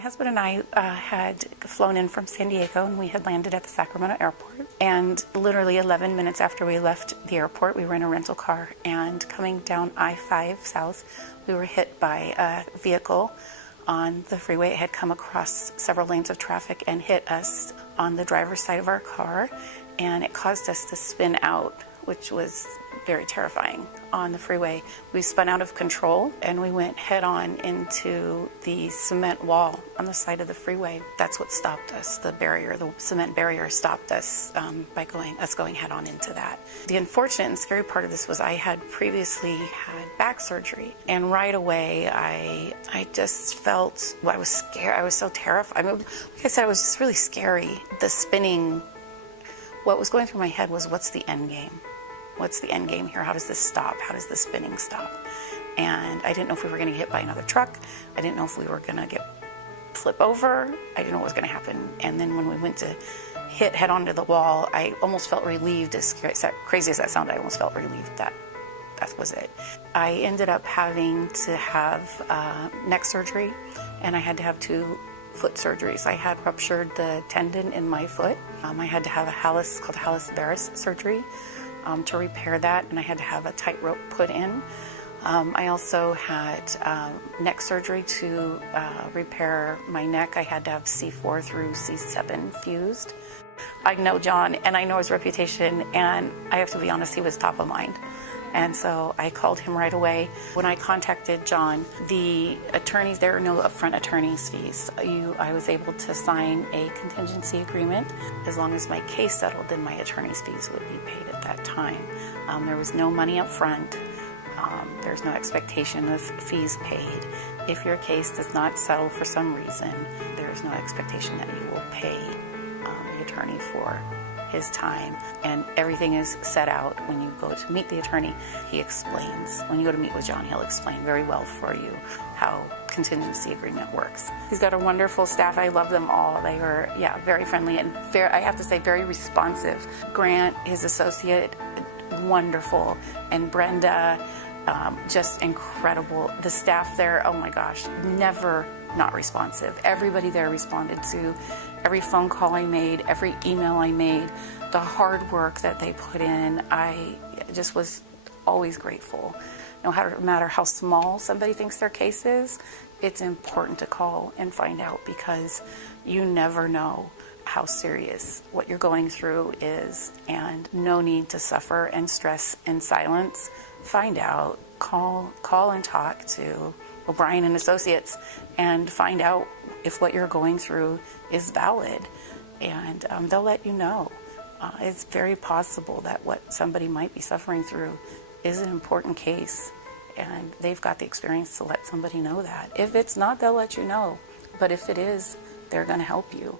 My husband and I had flown in from San Diego, and we had landed at the Sacramento airport. And literally 11 minutes after we left the airport, we were in a rental car, and coming down I-5 south, we were hit by a vehicle on the freeway. It had come across several lanes of traffic and hit us on the driver's side of our car, and it caused us to spin out, which was very terrifying on the freeway. We spun out of control and we went head on into the cement wall on the side of the freeway. That's what stopped us. The cement barrier stopped us by going head on into that. The unfortunate and scary part of this was I had previously had back surgery, and right away I just felt, I was scared. I was so terrified. I mean, like I said, it was just really scary. The spinning, what was going through my head was, what's the end game? What's the end game here? How does this stop? How does the spinning stop? And I didn't know if we were going to get hit by another truck. I didn't know if we were going to flip over. I didn't know what was going to happen. And then when we went to hit head onto the wall, I almost felt relieved. As crazy as that sounded, I almost felt relieved that that was it. I ended up having to have neck surgery, and I had to have 2 foot surgeries. I had ruptured the tendon in my foot. I had to have a called Hallis varus surgery to repair that, and I had to have a tightrope put in. I also had neck surgery to repair my neck. I had to have C4 through C7 fused. I know John, and I know his reputation, and I have to be honest, he was top of mind. And so I called him right away. When I contacted John, the attorneys, there are no upfront attorney's fees. I was able to sign a contingency agreement. As long as my case settled, then my attorney's fees would be paid at that time. There was no money up front. There's no expectation of fees paid. If your case does not settle for some reason, there's no expectation that you will pay the attorney for his time, and everything is set out. When you go to meet the attorney, he explains. When you go to meet with John, he'll explain very well for you how contingency agreement works. He's got a wonderful staff. I love them all. They were, very friendly and I have to say, very responsive. Grant, his associate, wonderful, and Brenda, just incredible. The staff there, oh my gosh, never not responsive. Everybody there responded to every phone call I made, every email I made, the hard work that they put in. I just was always grateful. No matter how small somebody thinks their case is, it's important to call and find out, because you never know how serious what you're going through is, and no need to suffer and stress in silence. Find out, call and talk to O'Brien and Associates and find out if what you're going through is valid, and they'll let you know. It's very possible that what somebody might be suffering through is an important case, and they've got the experience to let somebody know that. If it's not, they'll let you know, but if it is, they're going to help you.